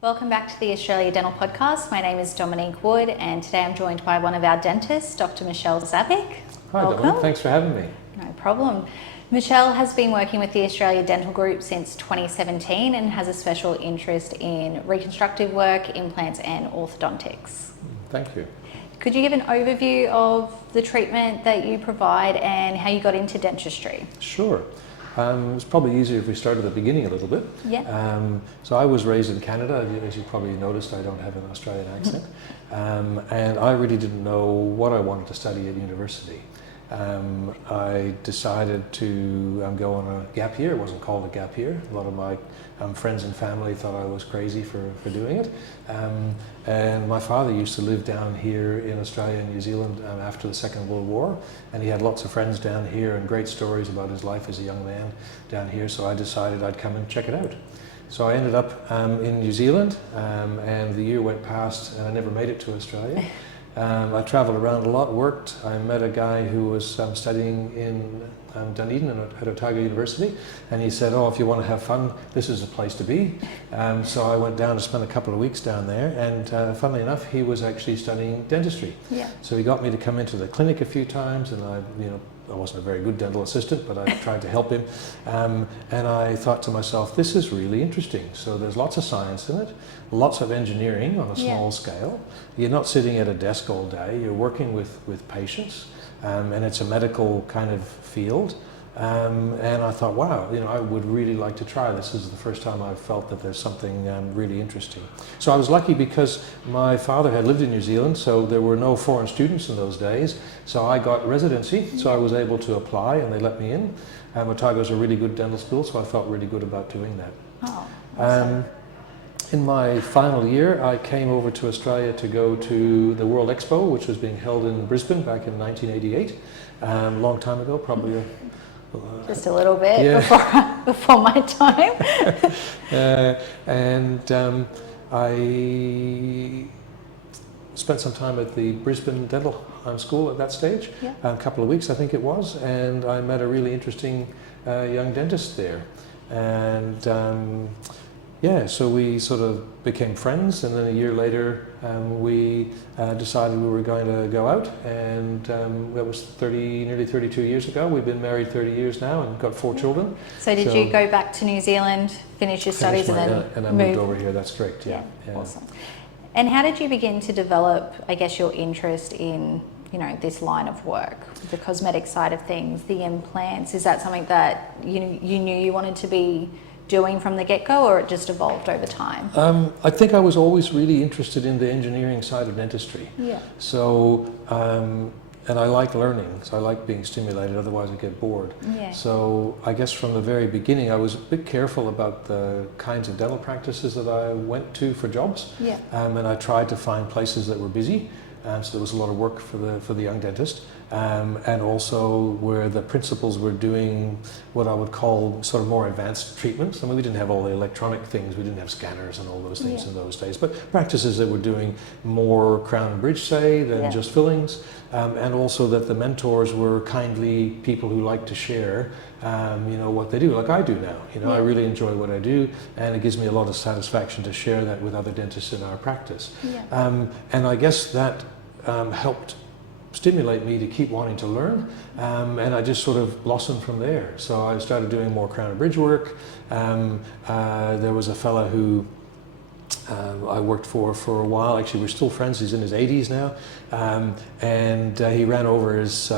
Welcome back to the Australia Dental Podcast. My name is Dominique Wood and today I'm joined by one of our dentists, Dr. Michelle Zavik. Hi Dominique, thanks for having me. No problem. Michelle has been working with the Australia Dental Group since 2017 and has a special interest in reconstructive work, implants and orthodontics. Thank you. Could you give an overview of the treatment that you provide and how you got into dentistry? Sure. It's probably easier if we start at the beginning a little bit. Yeah. So I was raised in Canada. As you probably noticed, I don't have an Australian accent. And I really didn't know what I wanted to study at university. I decided to go on a gap year. It wasn't called a gap year. A lot of my friends and family thought I was crazy for doing it. And my father used to live down here in Australia and New Zealand after the Second World War, and he had lots of friends down here and great stories about his life as a young man down here, so I decided I'd come and check it out. So I ended up in New Zealand, and the year went past and I never made it to Australia. I travelled around a lot, worked. I met a guy who was studying in Dunedin at Otago University, and he said, "Oh, if you want to have fun, this is the place to be." So I went down to spend a couple of weeks down there, and funnily enough, he was actually studying dentistry. Yeah. So he got me to come into the clinic a few times, and I wasn't a very good dental assistant, but I tried to help him. And I thought to myself, this is really interesting. So there's lots of science in it, lots of engineering on a small scale. You're not sitting at a desk all day, you're working with patients, and it's a medical kind of field. And I thought, wow, I would really like to try this. This is the first time I've felt that there's something really interesting. So I was lucky because my father had lived in New Zealand, so there were no foreign students in those days. So I got residency, so I was able to apply and they let me in. Otago's a really good dental school, so I felt really good about doing that. Oh, awesome. In my final year, I came over to Australia to go to the World Expo, which was being held in Brisbane back in 1988, a long time ago, probably. Just a little bit before my time. I spent some time at the Brisbane Dental School at that stage, a couple of weeks I think it was, and I met a really interesting young dentist there. And so we sort of became friends, and then a year later we decided we were going to go out, and that was nearly 32 years ago. We've been married 30 years now and got 4 children. So did you go back to New Zealand, finish your studies, and I moved over here, that's correct, yeah. Awesome. And how did you begin to develop, I guess, your interest in this line of work, the cosmetic side of things, the implants? Is that something that you knew you wanted to be doing from the get-go, or it just evolved over time? I think I was always really interested in the engineering side of dentistry. Yeah. So, and I like learning, so I like being stimulated, otherwise I get bored. Yeah. So I guess from the very beginning I was a bit careful about the kinds of dental practices that I went to for jobs. Yeah. And I tried to find places that were busy. So there was a lot of work for the young dentist, and also where the principals were doing what I would call sort of more advanced treatments. I mean, we didn't have all the electronic things, we didn't have scanners and all those things in those days, but practices that were doing more crown and bridge, say, than just fillings, and also that the mentors were kindly people who like to share what they do, like I do now. I really enjoy what I do, and it gives me a lot of satisfaction to share that with other dentists in our practice. And I guess that helped stimulate me to keep wanting to learn, and I just sort of blossomed from there. So I started doing more crown and bridge work. There was a fella who I worked for a while. Actually, we're still friends. He's in his 80s now, and he ran over his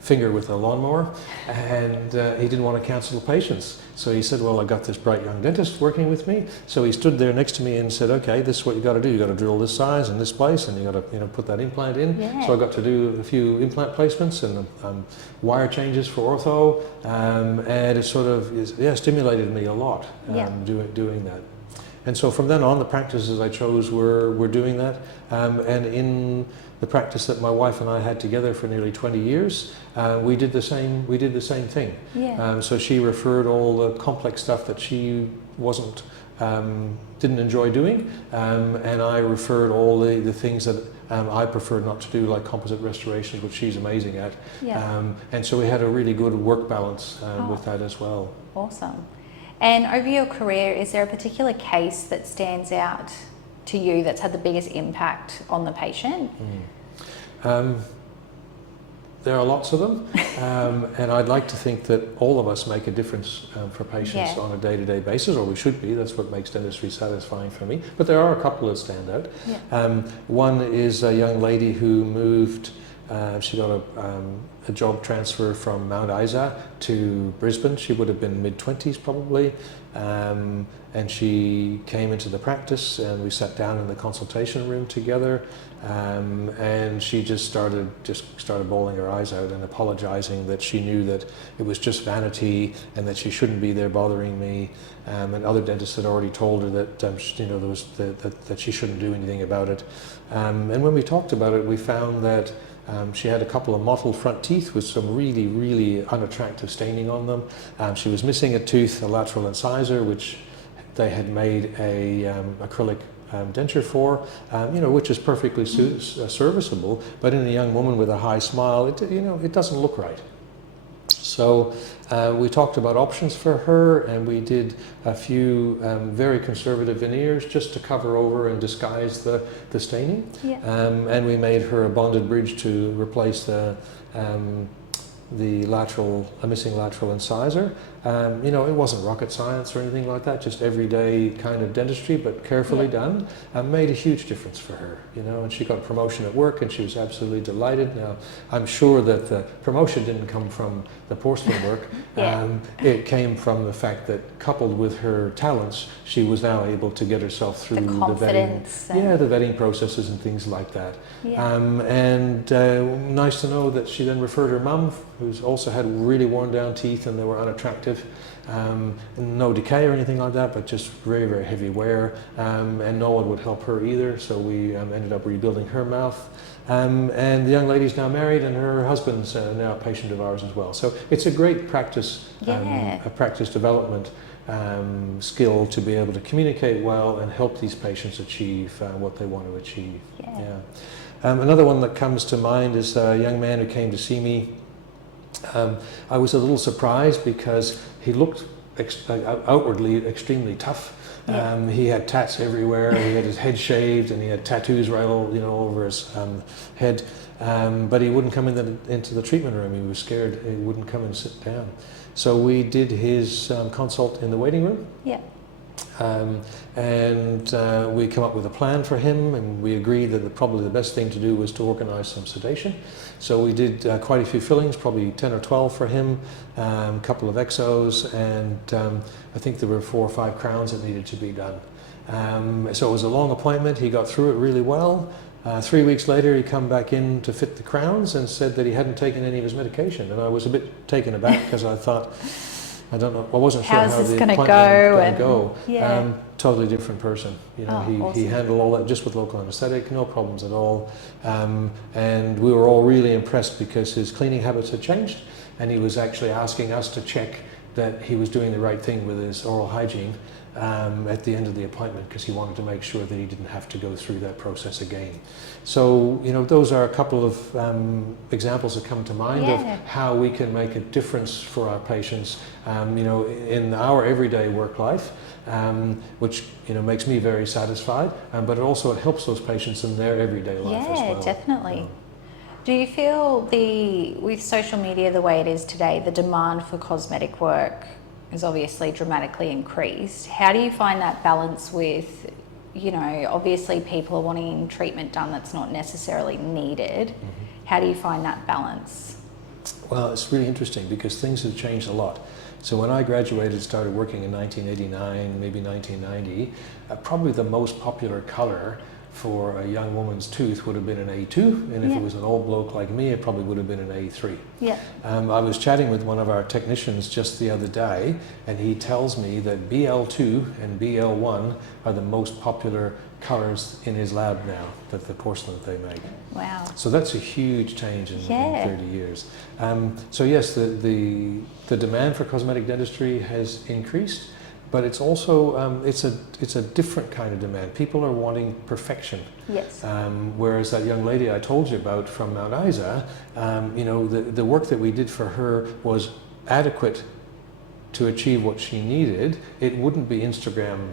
finger with a lawnmower, and he didn't want to cancel the patients. So he said, well, I got this bright young dentist working with me. So he stood there next to me and said, okay, this is what you got to do. You got to drill this size and this place, and you got to put that implant in. Yeah. So I got to do a few implant placements and wire changes for ortho, and it sort of stimulated me a lot doing that. And so from then on, the practices I chose were doing that, and in the practice that my wife and I had together for nearly 20 years, we did the same thing. Yeah. So she referred all the complex stuff that she didn't enjoy doing, and I referred all the things that I prefer not to do, like composite restorations, which she's amazing at. Yeah. And so we had a really good work balance with that as well. Awesome. And over your career, is there a particular case that stands out to you that's had the biggest impact on the patient? There are lots of them, and I'd like to think that all of us make a difference for patients on a day-to-day basis, or we should be. That's what makes dentistry satisfying for me. But there are a couple that stand out. One is a young lady who moved. She got a job transfer from Mount Isa to Brisbane. She would have been mid-20s probably, and she came into the practice, and we sat down in the consultation room together, and she just started bawling her eyes out and apologizing that she knew that it was just vanity and that she shouldn't be there bothering me, and other dentists had already told her that that she shouldn't do anything about it, and when we talked about it, we found that she had a couple of mottled front teeth with some really, really unattractive staining on them. She was missing a tooth, a lateral incisor, which they had made a acrylic denture for, which is perfectly serviceable. But in a young woman with a high smile, it doesn't look right. So we talked about options for her, and we did a few very conservative veneers just to cover over and disguise the staining. And we made her a bonded bridge to replace the missing lateral incisor. It wasn't rocket science or anything like that, just everyday kind of dentistry, but carefully done, and made a huge difference for her, and she got a promotion at work, and she was absolutely delighted. Now, I'm sure that the promotion didn't come from the porcelain work. It came from the fact that, coupled with her talents, she was now able to get herself through the vetting processes and things like that. And nice to know that she then referred her mum, who's also had really worn down teeth and they were unattractive. No decay or anything like that, but just very, very heavy wear, and no one would help her either, so we ended up rebuilding her mouth. And the young lady's now married, and her husband's now a patient of ours as well. So it's a great practice, a practice development skill to be able to communicate well and help these patients achieve what they want to achieve. Another one that comes to mind is a young man who came to see me. I was a little surprised because he looked outwardly extremely tough. He had tats everywhere. He had his head shaved, and he had tattoos right all over his head. But he wouldn't come into the treatment room. He was scared. He wouldn't come and sit down. So we did his consult in the waiting room. And we came up with a plan for him, and we agreed that probably the best thing to do was to organise some sedation. So we did quite a few fillings, probably 10 or 12 for him, a couple of exos, and I think there were 4 or 5 crowns that needed to be done. So it was a long appointment. He got through it really well. 3 weeks later, he come back in to fit the crowns and said that he hadn't taken any of his medication, and I was a bit taken aback because I thought, I don't know, I wasn't sure how the appointment was going to go. Totally different person. Awesome. He handled all that just with local anaesthetic, no problems at all. And we were all really impressed because his cleaning habits had changed, and he was actually asking us to check that he was doing the right thing with his oral hygiene at the end of the appointment, because he wanted to make sure that he didn't have to go through that process again. So, those are a couple of examples that come to mind of how we can make a difference for our patients, in our everyday work life, which, makes me very satisfied, but it helps those patients in their everyday life as well. Yeah, definitely. Do you feel with social media the way it is today, the demand for cosmetic work is obviously dramatically increased? How do you find that balance with, obviously people are wanting treatment done that's not necessarily needed. How do you find that balance? Well, it's really interesting because things have changed a lot. So when I graduated, started working in 1989, maybe 1990, probably the most popular colour for a young woman's tooth would have been an A2, and if it was an old bloke like me, it probably would have been an A3. I was chatting with one of our technicians just the other day, and he tells me that BL2 and BL1 are the most popular colours in his lab now, that the porcelain that they make. Wow. So that's a huge change in 30 years. So yes, the demand for cosmetic dentistry has increased, but it's also it's a different kind of demand. People are wanting perfection. Yes. Whereas that young lady I told you about from Mount Isa, the work that we did for her was adequate to achieve what she needed, it wouldn't be Instagram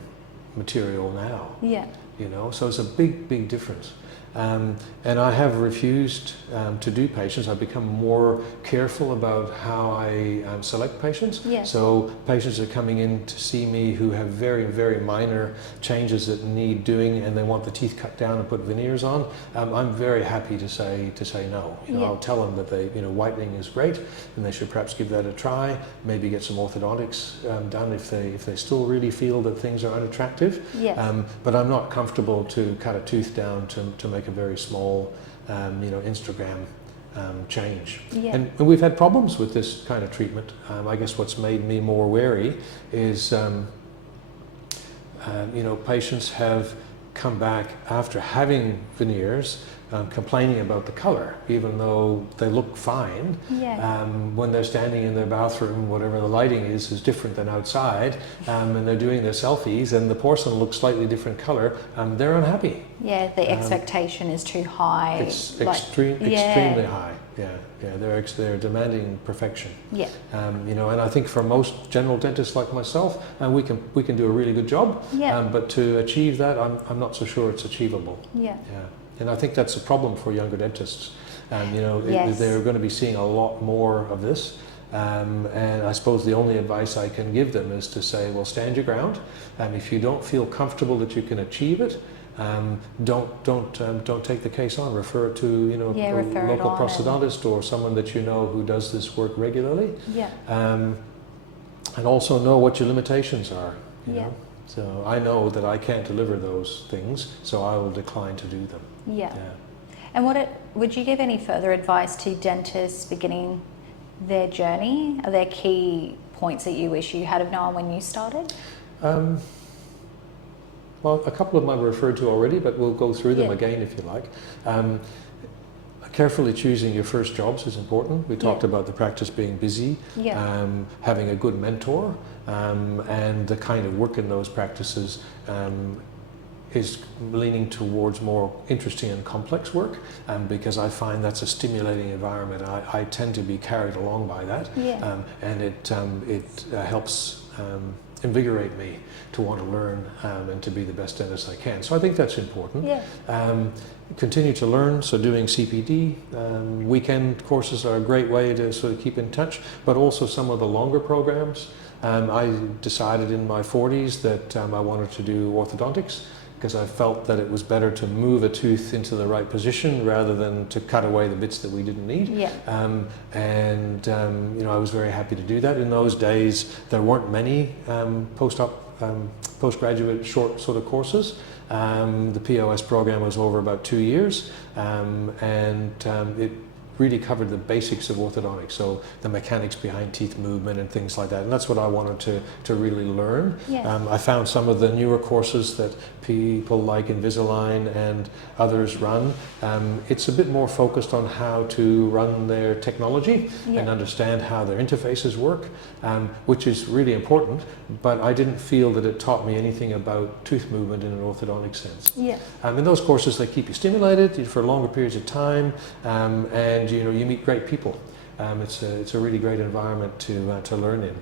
material now. Yeah. You know, so it's a big difference. And I have refused to do patients. I've become more careful about how I select patients. Yes. So patients are coming in to see me who have very minor changes that need doing, and they want the teeth cut down and put veneers on. I'm very happy to say no. You know, Yeah. I'll tell them that whitening is great, and they should perhaps give that a try. Maybe get some orthodontics done if they still really feel that things are unattractive. Yes. But I'm not comfortable to cut a tooth down to make a very small, Instagram change. Yeah. And we've had problems with this kind of treatment. I guess what's made me more wary is, patients have come back after having veneers complaining about the color, even though they look fine. Yeah. When they're standing in their bathroom, whatever the lighting is different than outside, and they're doing their selfies and the porcelain looks slightly different color, they're unhappy. Yeah, the expectation is too high. It's like- extremely high. Yeah, they're demanding perfection. Yeah. And I think for most general dentists like myself, we can do a really good job. Yeah. But to achieve that, I'm not so sure it's achievable. Yeah. Yeah. And I think that's a problem for younger dentists. Yes. They're going to be seeing a lot more of this. And I suppose the only advice I can give them is to say, well, stand your ground. If you don't feel comfortable that you can achieve it, don't take the case on. Refer it to a refer it local on prosthodontist or someone that you know who does this work regularly. Yeah. And also know what your limitations are. You Yeah. know? So I know that I can't deliver those things, so I will decline to do them. Yeah. Yeah. And would you give any further advice to dentists beginning their journey? Are there key points that you wish you had have known when you started? Well, a couple of them I've referred to already, but we'll go through them Yeah. again if you like. Carefully choosing your first jobs is important. We talked about the practice being busy, Yeah. having a good mentor, and the kind of work in those practices is leaning towards more interesting and complex work, because I find that's a stimulating environment. I tend to be carried along by that, Yeah. and it helps invigorate me to want to learn and to be the best dentist I can. So I think that's important. Yeah. Continue to learn, so doing CPD, weekend courses are a great way to sort of keep in touch, but also some of the longer programs. I decided in my 40s that I wanted to do orthodontics, because I felt that it was better to move a tooth into the right position rather than to cut away the bits that we didn't need. Yeah. I was very happy to do that. In those days, there weren't many postgraduate short sort of courses. The POS program was over about 2 years, and it really covered the basics of orthodontics, so the mechanics behind teeth movement and things like that, and that's what I wanted to really learn. Yes. I found some of the newer courses that people like Invisalign and others run. It's a bit more focused on how to run their technology and understand how their interfaces work, which is really important, but I didn't feel that it taught me anything about tooth movement in an orthodontic sense. Yeah. In those courses, they keep you stimulated for longer periods of time, and you meet great people. It's a really great environment to learn in.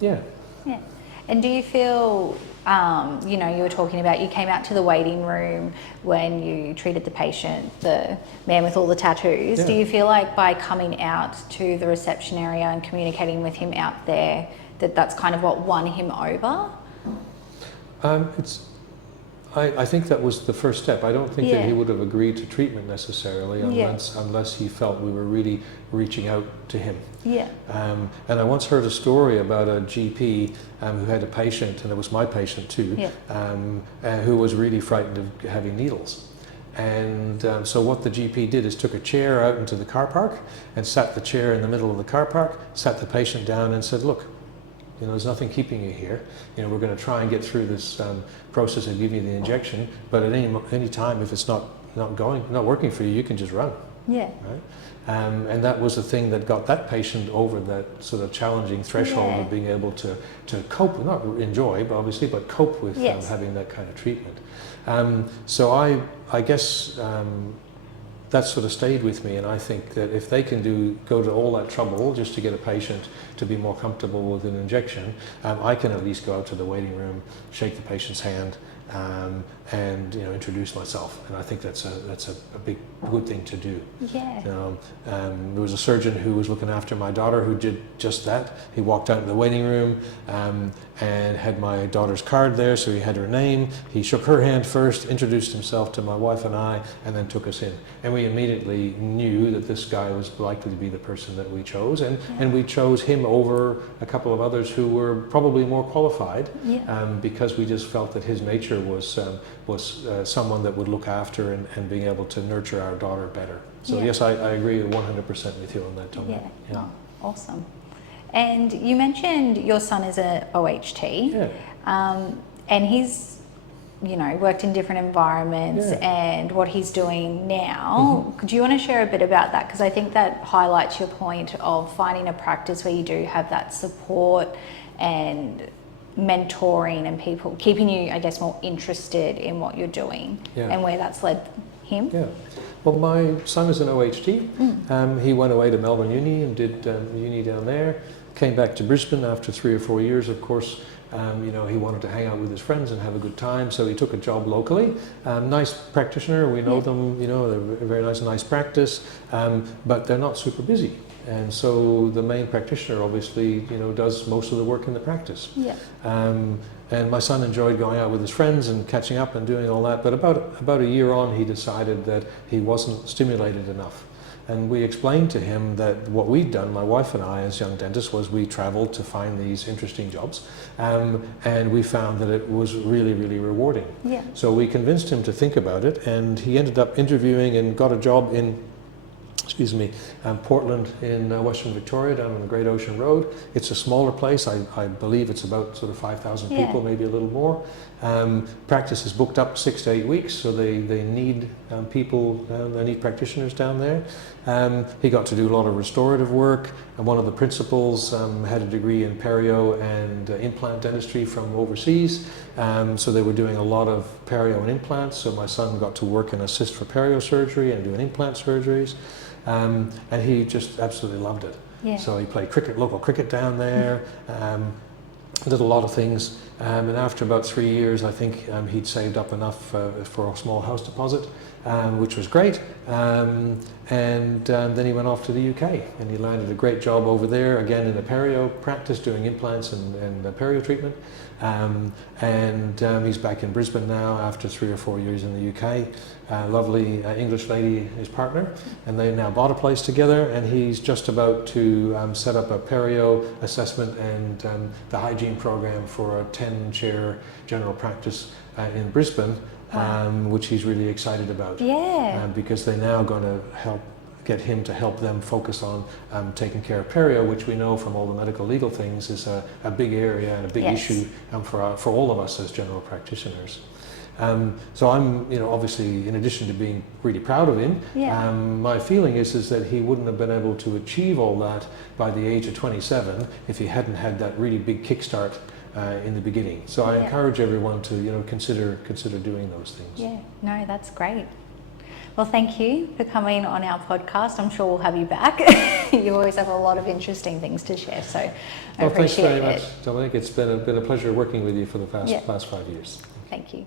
Yeah. Yeah. And do you feel, you were talking about you came out to the waiting room when you treated the patient, the man with all the tattoos. Yeah. Do you feel like by coming out to the reception area and communicating with him out there, that's kind of what won him over? I think that was the first step. I don't think that Yeah. he would have agreed to treatment necessarily Yeah. unless he felt we were really reaching out to him. Yeah. And I once heard a story about a GP who had a patient, and it was my patient too, who was really frightened of having needles. And so what the GP did is took a chair out into the car park and sat the chair in the middle of the car park, sat the patient down and said, look, there's nothing keeping you here. We're going to try and get through this process of giving you the injection, but at any time, if it's not working for you, you can just run. Yeah. Right? And that was the thing that got that patient over that sort of challenging threshold of being able to cope, not enjoy, but obviously, but cope with having that kind of treatment. So I guess that sort of stayed with me, and I think that if they can go to all that trouble just to get a patient to be more comfortable with an injection, I can at least go out to the waiting room, shake the patient's hand, and introduce myself, and I think that's a big good thing to do. Yeah. There was a surgeon who was looking after my daughter who did just that. He walked out in the waiting room and had my daughter's card there, so he had her name. He shook her hand first, introduced himself to my wife and I, and then took us in. And we immediately knew that this guy was likely to be the person that we chose, and we chose him over a couple of others who were probably more qualified, because we just felt that his nature was someone that would look after and being able to nurture our daughter better. So yes, I agree 100% with you on that, Tom. Yeah. Oh, awesome. And you mentioned your son is a OHT, and he's worked in different environments, and what he's doing now. Do you want to share a bit about that? Because I think that highlights your point of finding a practice where you do have that support and mentoring and people keeping you, I guess, more interested in what you're doing, and where that's led him. Yeah. Well, my son is an OHT. He went away to Melbourne Uni and did uni down there. Came back to Brisbane after 3 or 4 years, of course. He wanted to hang out with his friends and have a good time, so he took a job locally. Nice practitioner, we know them, they're a very nice practice, but they're not super busy. And so the main practitioner obviously, does most of the work in the practice. And my son enjoyed going out with his friends and catching up and doing all that, but about a year on he decided that he wasn't stimulated enough. And we explained to him that what we'd done, my wife and I as young dentists, was we traveled to find these interesting jobs, and we found that it was really, really rewarding. So we convinced him to think about it, and he ended up interviewing and got a job in Portland in Western Victoria, down on the Great Ocean Road. It's a smaller place. I believe it's about sort of 5,000 people, maybe a little more. Practice is booked up 6 to 8 weeks, so they need people, they need practitioners down there. He got to do a lot of restorative work, and one of the principals had a degree in perio and implant dentistry from overseas, so they were doing a lot of perio and implants, so my son got to work and assist for perio surgery and doing implant surgeries. And he just absolutely loved it. So he played local cricket down there, did a lot of things, and after about 3 years I think he'd saved up enough for a small house deposit, which was great, and then he went off to the UK and he landed a great job over there, again in a perio practice doing implants and perio treatment, and he's back in Brisbane now after 3 or 4 years in the UK. Lovely English lady, his partner, and they now bought a place together, and he's just about to set up a perio assessment and the hygiene program for a 10-chair general practice in Brisbane, which he's really excited about. Because they're now going to get him to help them focus on taking care of perio, which we know from all the medical legal things is a big area and a big issue for all of us as general practitioners. So I'm, obviously, in addition to being really proud of him, my feeling is that he wouldn't have been able to achieve all that by the age of 27 if he hadn't had that really big kickstart in the beginning. So I encourage everyone to, consider doing those things. No, that's great. Well, thank you for coming on our podcast. I'm sure we'll have you back. You always have a lot of interesting things to share, so I appreciate it. Thanks very much, Dominic. It's been a pleasure working with you for the past 5 years. Thank you.